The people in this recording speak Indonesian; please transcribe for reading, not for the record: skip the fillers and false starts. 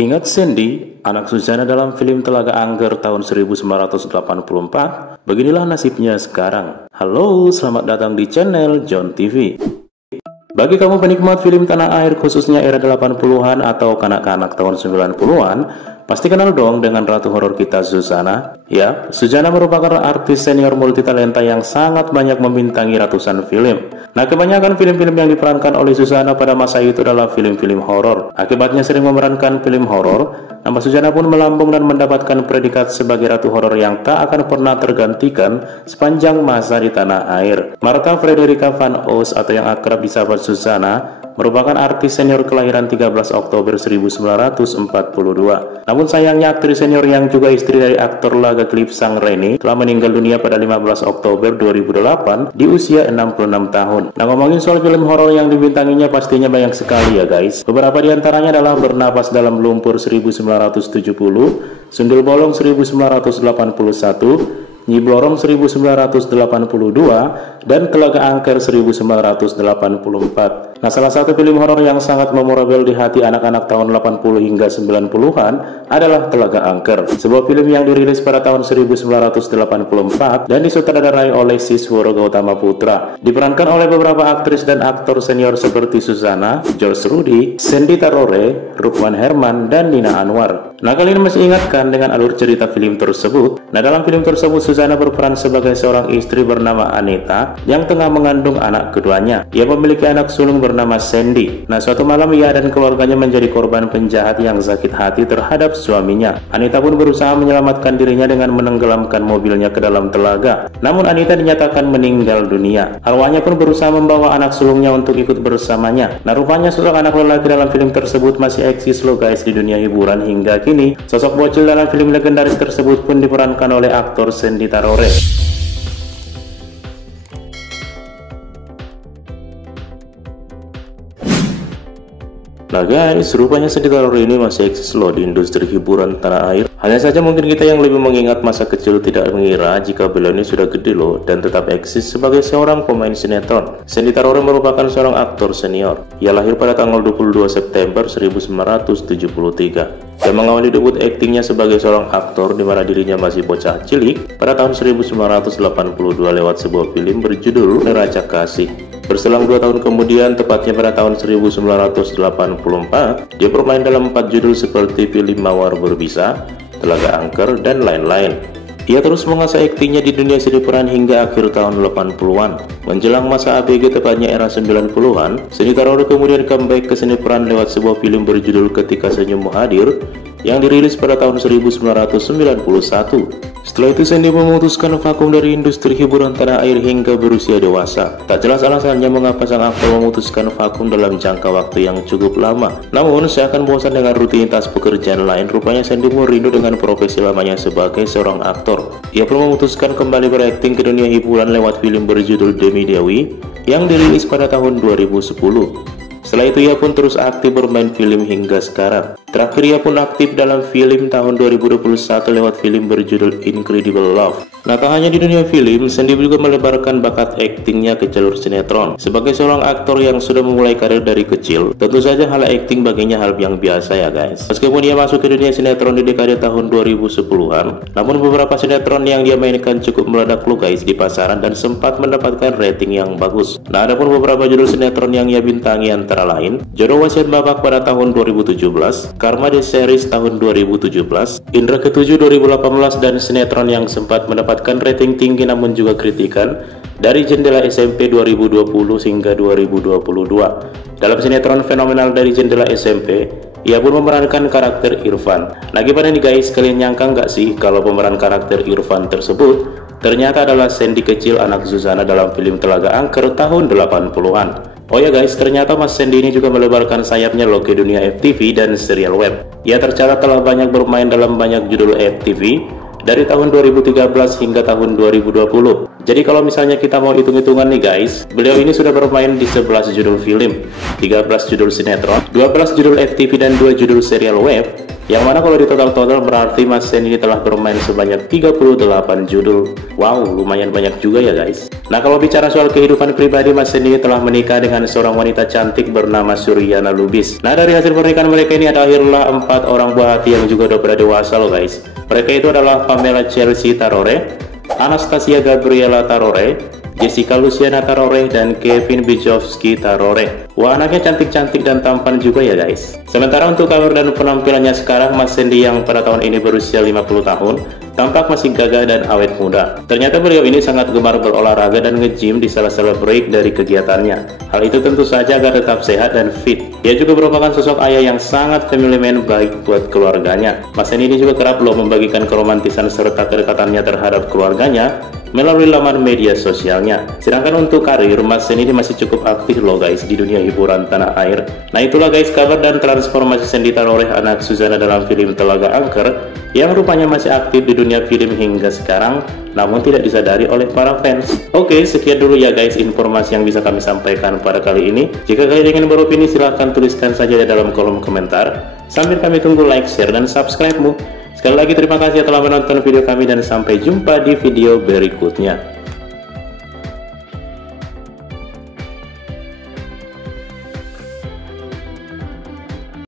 Ingat Sandy, anak Suzana dalam film Telaga Angker tahun 1984? Beginilah nasibnya sekarang. Halo, selamat datang di channel John TV. Bagi kamu penikmat film tanah air khususnya era 80-an atau kanak-kanak tahun 90-an, pasti kenal dong dengan ratu horor kita Suzana. Ya, Suzana merupakan artis senior multitalenta yang sangat banyak membintangi ratusan film. Nah, kebanyakan film-film yang diperankan oleh Suzana pada masa itu adalah film-film horor. Akibatnya sering memerankan film horor, nama Suzana pun melambung dan mendapatkan predikat sebagai ratu horor yang tak akan pernah tergantikan sepanjang masa di tanah air. Martha Frederica van Os atau yang akrab disapa Suzana merupakan artis senior kelahiran 13 Oktober 1942. Namun sayangnya aktris senior yang juga istri dari aktor laga klip Sang Rene telah meninggal dunia pada 15 Oktober 2008 di usia 66 tahun. Nah, ngomongin soal film horor yang dibintanginya pastinya banyak sekali ya guys. Beberapa diantaranya adalah Bernapas dalam Lumpur 1970, Sundel Bolong 1981, Nyi Blorong 1982, dan Telaga Angker 1984. Nah, salah satu film horor yang sangat memorable di hati anak-anak tahun 80 hingga 90-an adalah Telaga Angker. Sebuah film yang dirilis pada tahun 1984 dan disutradarai oleh Sisworo Gautama Putra. Diperankan oleh beberapa aktris dan aktor senior seperti Suzana, George Rudy, Sandy Tarore, Rukman Herman, dan Nina Anwar. Nah, kalian masih ingatkan dengan alur cerita film tersebut? Nah, dalam film tersebut Suzana berperan sebagai seorang istri bernama Anita yang tengah mengandung anak keduanya. Ia memiliki anak sulung bernama Sandy. Nah, suatu malam ia dan keluarganya menjadi korban penjahat yang sakit hati terhadap suaminya. Anita pun berusaha menyelamatkan dirinya dengan menenggelamkan mobilnya ke dalam telaga. Namun Anita dinyatakan meninggal dunia. Arwahnya pun berusaha membawa anak sulungnya untuk ikut bersamanya. Nah, rupanya sosok anak lelaki dalam film tersebut masih eksis loh guys di dunia hiburan hingga kini. Sosok bocil dalam film legendaris tersebut pun diperankan oleh aktor Sandy Tarore. Nah guys, rupanya Sandy Tarore ini masih eksis loh di industri hiburan tanah air. Hanya saja mungkin kita yang lebih mengingat masa kecil tidak mengira jika beliau ini sudah gede loh dan tetap eksis sebagai seorang pemain sinetron. Sandy Tarore merupakan seorang aktor senior. Ia lahir pada tanggal 22 September 1973. Dia mengawali debut aktingnya sebagai seorang aktor di mana dirinya masih bocah cilik pada tahun 1982 lewat sebuah film berjudul Neraca Kasih. Berselang 2 tahun kemudian, tepatnya pada tahun 1984, dia bermain dalam 4 judul seperti film Mawar Berbisa, Telaga Angker, dan lain-lain. Ia terus mengasah aktingnya di dunia seni peran hingga akhir tahun 80-an. Menjelang masa ABG tepatnya era 90-an, Sandy Tarore kemudian comeback ke seni peran lewat sebuah film berjudul Ketika Senyummu Hadir yang dirilis pada tahun 1991. Setelah itu Sandy memutuskan vakum dari industri hiburan tanah air hingga berusia dewasa. Tak jelas alasannya mengapa sang aktor memutuskan vakum dalam jangka waktu yang cukup lama. Namun seakan bosan dengan rutinitas pekerjaan lain, rupanya Sandy merindu dengan profesi lamanya sebagai seorang aktor. Ia pun memutuskan kembali berakting ke dunia hiburan lewat film berjudul Demi Dewi yang dirilis pada tahun 2010. Setelah itu ia pun terus aktif bermain film hingga sekarang. Terakhir ia pun aktif dalam film tahun 2021 lewat film berjudul Incredible Love. Nah, tak hanya di dunia film, Sandy juga melebarkan bakat aktingnya ke jalur sinetron. Sebagai seorang aktor yang sudah memulai karir dari kecil, tentu saja hal akting baginya hal yang biasa ya guys. Meskipun ia masuk ke dunia sinetron di dekade tahun 2010-an, namun beberapa sinetron yang dia mainkan cukup meledak loh guys di pasaran dan sempat mendapatkan rating yang bagus. Nah, ada pun beberapa judul sinetron yang ia bintangi antara lain Jodoh Wasiat Bapak pada tahun 2017, Karma The Series tahun 2017, Indra Ketujuh 2018, dan sinetron yang sempat mendapatkan rating tinggi namun juga kritikan dari Jendela SMP 2020 hingga 2022. Dalam sinetron fenomenal dari Jendela SMP, ia pun memerankan karakter Irfan. Nah, gimana nih guys, kalian nyangka nggak sih kalau pemeran karakter Irfan tersebut ternyata adalah Sandy kecil anak Suzana dalam film Telaga Angker tahun 80-an. Oh ya guys, ternyata Mas Sandy ini juga melebarkan sayapnya loh ke dunia FTV dan serial web. Ia tercatat telah banyak bermain dalam banyak judul FTV dari tahun 2013 hingga tahun 2020. Jadi kalau misalnya kita mau hitung-hitungan nih guys, beliau ini sudah bermain di 11 judul film, 13 judul sinetron, 12 judul FTV, dan 2 judul serial web, yang mana kalau di total-total berarti Mas Sen ini telah bermain sebanyak 38 judul. Wow, lumayan banyak juga ya guys. Nah, kalau bicara soal kehidupan pribadi, Mas Sen ini telah menikah dengan seorang wanita cantik bernama Suryana Lubis. Nah, dari hasil pernikahan mereka ini lahirlah 4 orang buah hati yang juga udah pada dewasa loh guys. Mereka itu adalah Pamela Chelsea Tarore, Anastasia Gabriela Tarore, Jessica Luciana Tarore, dan Kevin Bijovsky Tarore. Wah, anaknya cantik-cantik dan tampan juga ya guys. Sementara untuk cover dan penampilannya sekarang, Mas Sandy yang pada tahun ini berusia 50 tahun tampak masih gagah dan awet muda. Ternyata beliau ini sangat gemar berolahraga dan nge-gym di sela-sela break dari kegiatannya. Hal itu tentu saja agar tetap sehat dan fit. Dia juga merupakan sosok ayah yang sangat family man, baik buat keluarganya. Mas Sandy ini juga kerap loh membagikan keromantisan serta kedekatannya terhadap keluarganya melalui laman media sosialnya. Sedangkan untuk karir, Mas Sandy ini masih cukup aktif loh guys di dunia hiburan tanah air. Nah, itulah guys kabar dan transformasi Sandy Tarore anak Suzana dalam film Telaga Angker, yang rupanya masih aktif di dunia film hingga sekarang, namun tidak disadari oleh para fans. Oke, sekian dulu ya guys informasi yang bisa kami sampaikan pada kali ini. Jika kalian ingin beropini, silahkan tuliskan saja di dalam kolom komentar. Sambil kami tunggu like, share, dan subscribe-mu. Sekali lagi terima kasih telah menonton video kami dan sampai jumpa di video berikutnya.